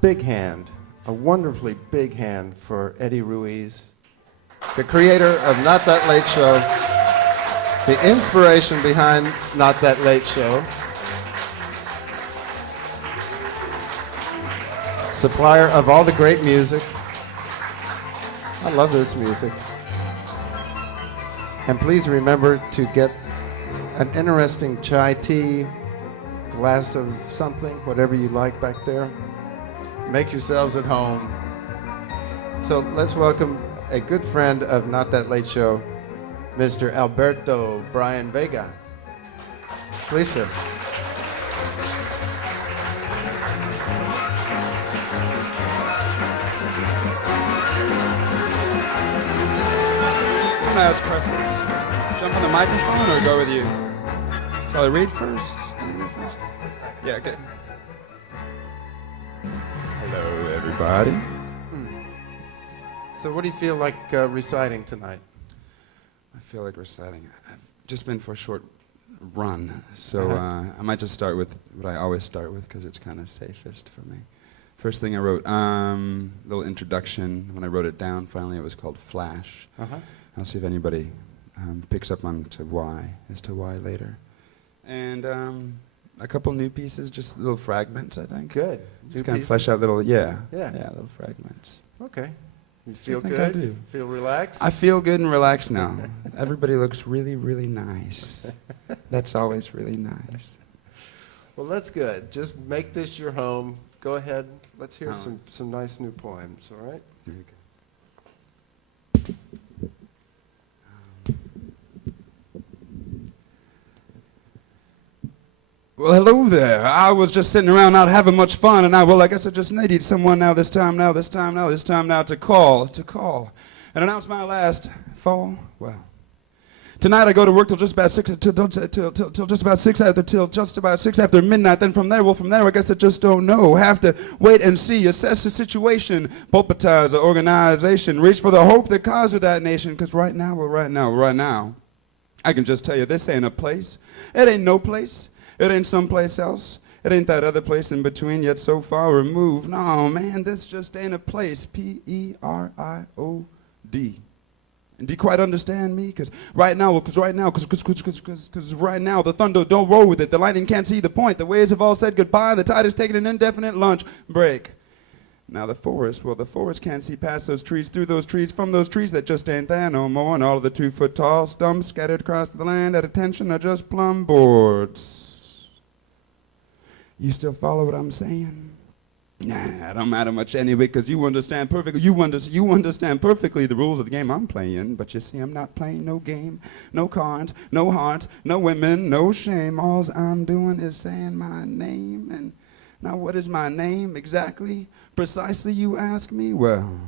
big hand, a wonderfully big hand for Eddie Ruiz, the creator of Not That Late Show, the inspiration behind Not That Late Show, supplier of all the great music. I love this music. And please remember to get an interesting chai tea, glass of something, whatever you like back there. Make yourselves at home. So let's welcome a good friend of Not That Late Show, Mr. Alberto Brian Vega. Please, sir. As preference. Jump on the microphone or go with you? Shall I read first? Yeah, okay. Hello, everybody. So what do you feel like reciting tonight? I feel like reciting. I've just been for a short run, so I might just start with what I always start with because it's kind of safest for me. First thing I wrote, little introduction. When I wrote it down, finally it was called Flash. I'll see if anybody picks up on as to why later. And a couple new pieces, just little fragments, I think. Good. Just kind of flesh out little, little fragments. Okay. You feel I good? do. You feel relaxed? I feel good and relaxed now. Everybody looks really, really nice. That's always really nice. Well, that's good. Just make this your home. Go ahead. Let's hear some nice new poems, all right? Here you go. Well, hello there. I was just sitting around not having much fun, and I guess I just needed someone now to call, and announce my last fall. Well, tonight I go to work till just about 6 after midnight. Then from there, I guess I just don't know. Have to wait and see, assess the situation, pulpitize the organization, reach for the hope that caused of that nation. Because right now, I can just tell you this ain't a place. It ain't no place. It ain't someplace else. It ain't that other place in between, yet so far removed. No, man, this just ain't a place. Period. And do you quite understand me? Because right now, the thunder don't roll with it. The lightning can't see the point. The waves have all said goodbye. The tide has taken an indefinite lunch break. Now the forest can't see past those trees, through those trees, from those trees that just ain't there no more. And all of the 2-foot tall stumps scattered across the land at attention are just plumb boards. You still follow what I'm saying? Nah, it don't matter much anyway, because you understand perfectly. You understand perfectly the rules of the game I'm playing. But you see, I'm not playing no game, no cards, no hearts, no women, no shame. All I'm doing is saying my name. And now, what is my name exactly? Precisely, you ask me? Well,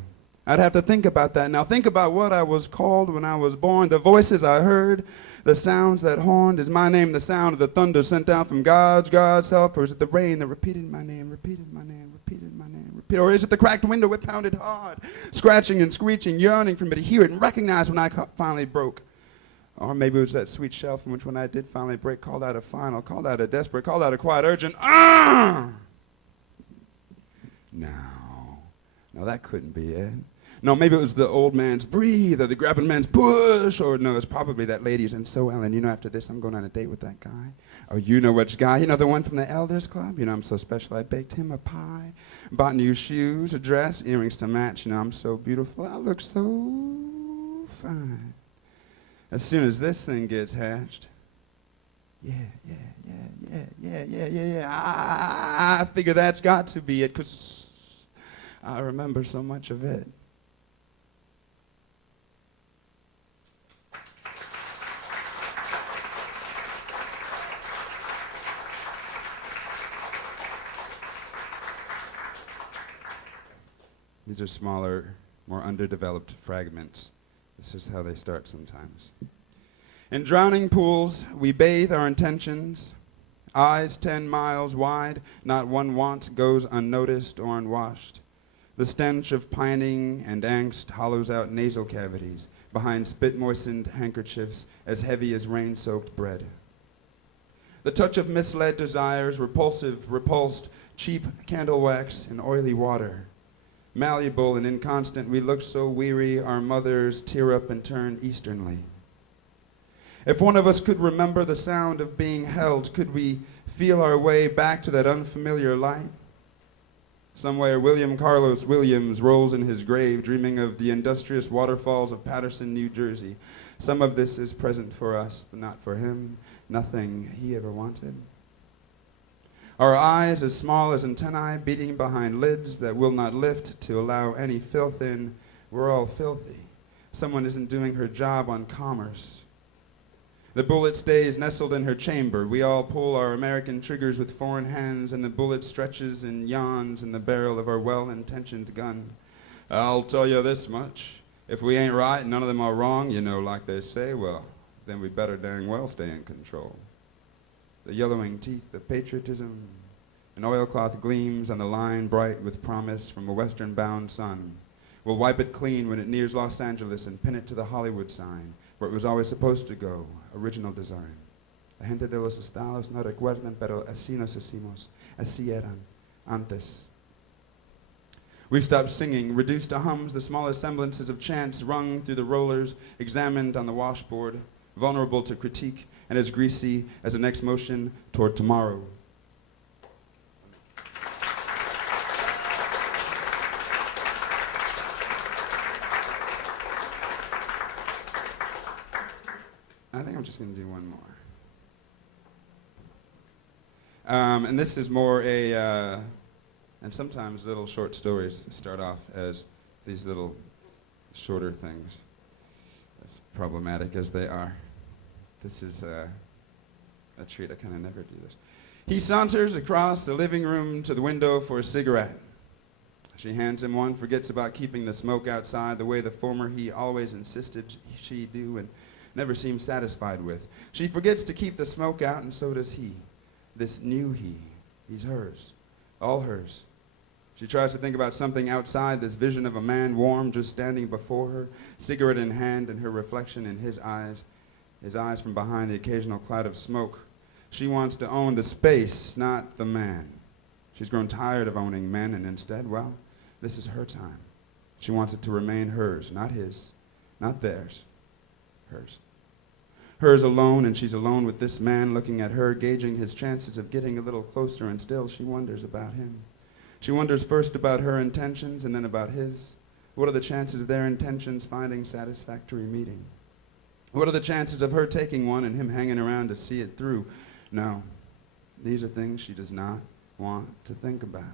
I'd have to think about that. Now, think about what I was called when I was born. The voices I heard, the sounds that horned. Is my name the sound of the thunder sent down from God's self? Or is it the rain that repeated my name, repeated my name, repeated my name, repeated? Or is it the cracked window it pounded hard, scratching and screeching, yearning for me to hear it and recognize when I finally broke? Or maybe it was that sweet shell from which when I did finally break, called out a final, called out a desperate, called out a quiet urgent, No, that couldn't be it. No, maybe it was the old man's breathe or the grabbing man's push, or no, it's probably that lady's. And so, Ellen, you know, after this, I'm going on a date with that guy. Oh, you know which guy? You know, the one from the Elders Club? You know, I'm so special, I baked him a pie, bought new shoes, a dress, earrings to match. You know, I'm so beautiful, I look so fine. As soon as this thing gets hatched, I figure that's got to be it, because I remember so much of it. These are smaller, more underdeveloped fragments. This is how they start sometimes. In drowning pools, we bathe our intentions. Eyes 10 miles wide, not one want goes unnoticed or unwashed. The stench of pining and angst hollows out nasal cavities behind spit-moistened handkerchiefs as heavy as rain-soaked bread. The touch of misled desires, repulsive, repulsed, cheap candle wax and oily water. Malleable and inconstant, we looked so weary, our mothers tear up and turn easternly. If one of us could remember the sound of being held, could we feel our way back to that unfamiliar light? Somewhere William Carlos Williams rolls in his grave, dreaming of the industrious waterfalls of Patterson, New Jersey. Some of this is present for us, but not for him. Nothing he ever wanted. Our eyes as small as antennae, beating behind lids that will not lift to allow any filth in. We're all filthy. Someone isn't doing her job on commerce. The bullet stays nestled in her chamber. We all pull our American triggers with foreign hands, and the bullet stretches and yawns in the barrel of our well-intentioned gun. I'll tell you this much. If we ain't right and none of them are wrong, you know, like they say, well, then we better dang well stay in control. The yellowing teeth of patriotism, an oilcloth gleams on the line bright with promise from a western-bound sun. We'll wipe it clean when it nears Los Angeles and pin it to the Hollywood sign, where it was always supposed to go, original design. La gente de los estados no recuerdan, pero así nos hicimos, así eran, antes. We've stopped singing, reduced to hums, the smallest semblances of chants rung through the rollers, examined on the washboard, vulnerable to critique, and as greasy as the next motion toward tomorrow. I think I'm just going to do one more. And this is more a, and sometimes little short stories start off as these little shorter things, as problematic as they are. This is a treat. I kind of never do this. He saunters across the living room to the window for a cigarette. She hands him one, forgets about keeping the smoke outside the way the former he always insisted she do and never seemed satisfied with. She forgets to keep the smoke out, and so does he. This new he. He's hers. All hers. She tries to think about something outside this vision of a man warm just standing before her, cigarette in hand and her reflection in his eyes from behind the occasional cloud of smoke. She wants to own the space, not the man. She's grown tired of owning men, and instead, well, this is her time. She wants it to remain hers, not his, not theirs. Hers. Hers alone, and she's alone with this man looking at her, gauging his chances of getting a little closer, and still she wonders about him. She wonders first about her intentions and then about his. What are the chances of their intentions finding satisfactory meeting? What are the chances of her taking one and him hanging around to see it through? No, these are things she does not want to think about.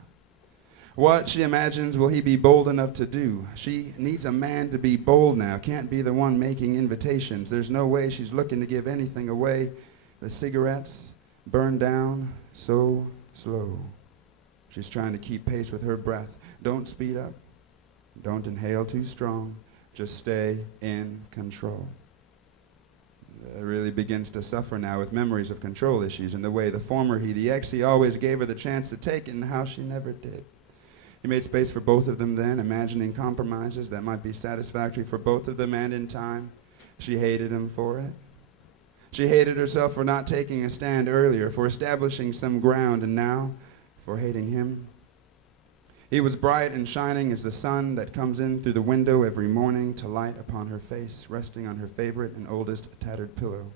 What, she imagines, will he be bold enough to do? She needs a man to be bold now, can't be the one making invitations. There's no way she's looking to give anything away. The cigarettes burn down so slow. She's trying to keep pace with her breath. Don't speed up. Don't inhale too strong. Just stay in control. It really begins to suffer now with memories of control issues and the way the former he, the ex, he always gave her the chance to take it and how she never did. He made space for both of them then, imagining compromises that might be satisfactory for both of them, and in time, she hated him for it. She hated herself for not taking a stand earlier, for establishing some ground, and now for hating him. He was bright and shining as the sun that comes in through the window every morning to light upon her face, resting on her favorite and oldest tattered pillow.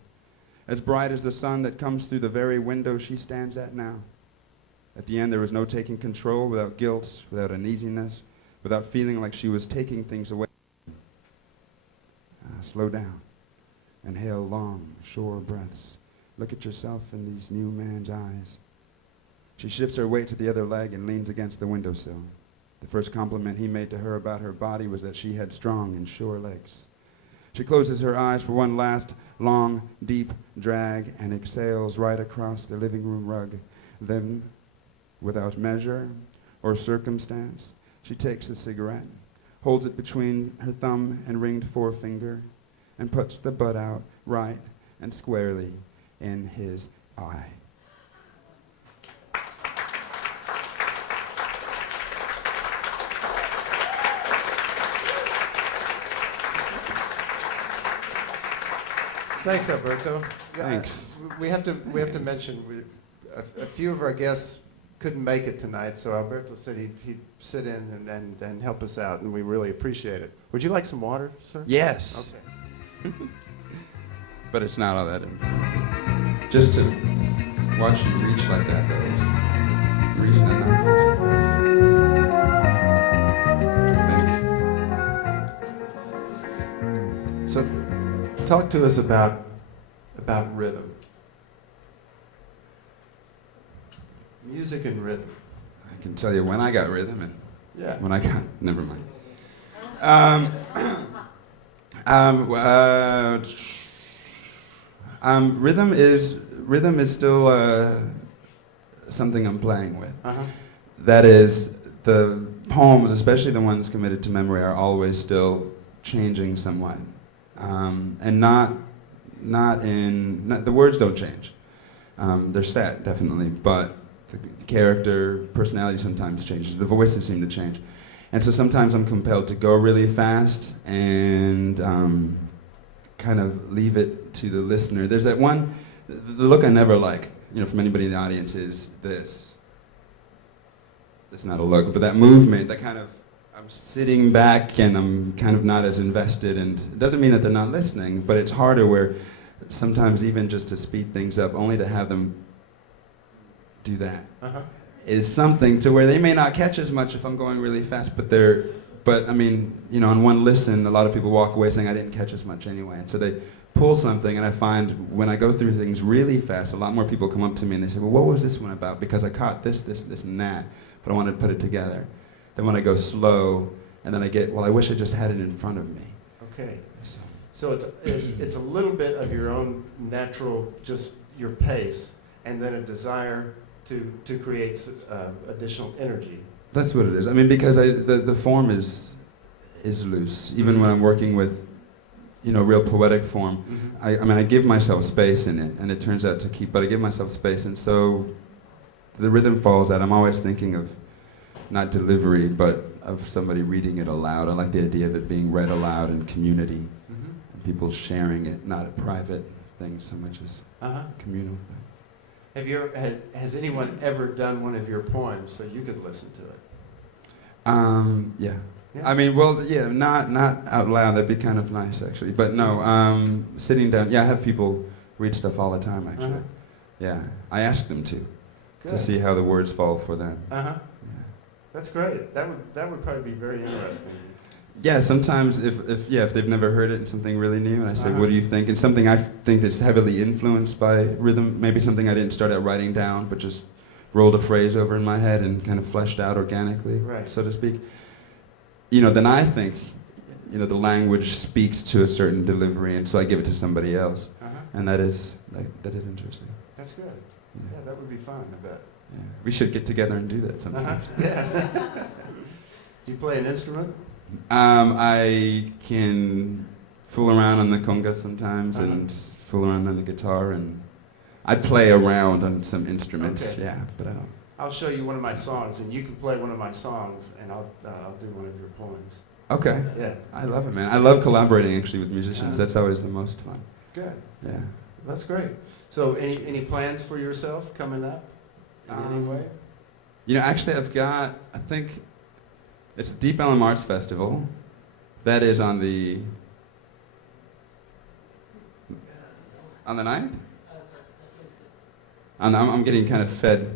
As bright as the sun that comes through the very window she stands at now. At the end, there was no taking control, without guilt, without uneasiness, without feeling like she was taking things away. Slow down. Inhale long, sure breaths. Look at yourself in these new man's eyes. She shifts her weight to the other leg and leans against the windowsill. The first compliment he made to her about her body was that she had strong and sure legs. She closes her eyes for one last long, deep drag and exhales right across the living room rug. Then, without measure or circumstance, she takes the cigarette, holds it between her thumb and ringed forefinger, and puts the butt out right and squarely in his eye. Thanks, Alberto. Thanks. We have to mention a few of our guests couldn't make it tonight, so Alberto said he'd sit in and help us out, and we really appreciate it. Would you like some water, sir? Yes. Okay. But it's not all that. Just to watch you reach like that, though, is the reason I'm not. Thanks. So, talk to us about rhythm. Music and rhythm. I can tell you when I got rhythm and Yeah. when I got. Never mind. Rhythm is still something I'm playing with. Uh-huh. That is, the poems, especially the ones committed to memory, are always still changing somewhat, and not the words don't change. They're set definitely, but the character, personality sometimes changes. The voices seem to change, and so sometimes I'm compelled to go really fast and kind of leave it to the listener. There's that one, the look I never like, from anybody in the audience is this. It's not a look, but that movement, that kind of, I'm sitting back and I'm kind of not as invested, and it doesn't mean that they're not listening, but it's harder where sometimes even just to speed things up, only to have them do that, is something to where they may not catch as much if I'm going really fast, but I mean, on one listen, a lot of people walk away saying I didn't catch as much anyway, and so they pull something, and I find when I go through things really fast, a lot more people come up to me and they say, well, what was this one about? Because I caught this, and that, but I wanted to put it together. Then when I go slow, and then I get, well, I wish I just had it in front of me. Okay. So it's a little bit of your own natural, just your pace, and then a desire to create additional energy. That's what it is. I mean, because the form is loose. Even when I'm working with, real poetic form, Mm-hmm. I give myself space in it, and it turns out to keep. But I give myself space, and so the rhythm falls out. I'm always thinking of not delivery, but of somebody reading it aloud. I like the idea of it being read aloud in community, and people sharing it, not a private thing so much as a communal thing. Has anyone ever done one of your poems so you could listen to it? Yeah. Yeah. I mean, well, yeah, not out loud. That'd be kind of nice, actually. But no, sitting down. Yeah, I have people read stuff all the time, actually. Yeah, I ask them to Good. see how the words fall for them. Yeah. That's great. That would probably be very interesting. Yeah, sometimes if they've never heard it and something really new, and I say, what do you think? And something I think that's heavily influenced by rhythm, maybe something I didn't start out writing down, but just rolled a phrase over in my head and kind of fleshed out organically, Right. so to speak. Then I think, the language speaks to a certain delivery, and so I give it to somebody else, and that is interesting. That's good. Yeah, that would be fun, I bet. Yeah. We should get together and do that sometime. Yeah. Do you play an instrument? I can fool around on the conga sometimes and fool around on the guitar, and I play around on some instruments, Okay. yeah, but I don't. I'll show you one of my songs, and you can play one of my songs, and I'll do one of your poems. Okay. Yeah. I love it, man. I love collaborating actually with musicians. That's always the most fun. Good. Yeah. That's great. So, any plans for yourself coming up in any way? Actually, I've got. I think it's Deep Ellum Arts Festival. That is on the 9th. I'm getting kind of fed.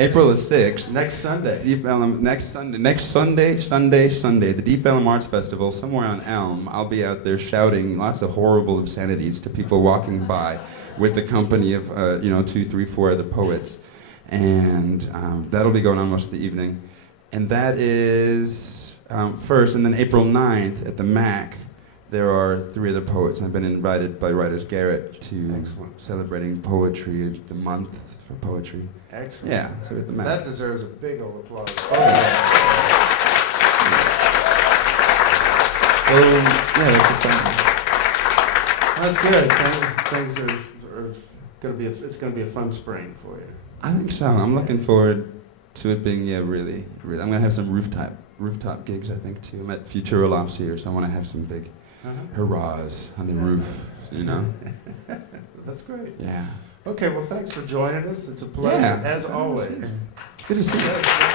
April 6th. Next Sunday. Deep Ellum, next Sunday. The Deep Ellum Arts Festival, somewhere on Elm. I'll be out there shouting lots of horrible obscenities to people walking by with the company of, 2, 3, 4 other poets. And that'll be going on most of the evening. And that is first, and then April 9th at the MAC, there are 3 other poets. I've been invited by Writers Garrett to Excellent. celebrating poetry, the month for poetry. Excellent. Yeah, so at the MAC. That deserves a big old applause. Yeah, that's exciting. That's good. Things are going to be. It's going to be a fun spring for you. I think so. I'm looking forward to it being really. I'm going to have some rooftop gigs, I think, too. I'm at Futurolops here, so I want to have some big hurrahs on the roof, That's great. Yeah. Okay, well, thanks for joining us. It's a pleasure, Yeah. as always. Good to see you.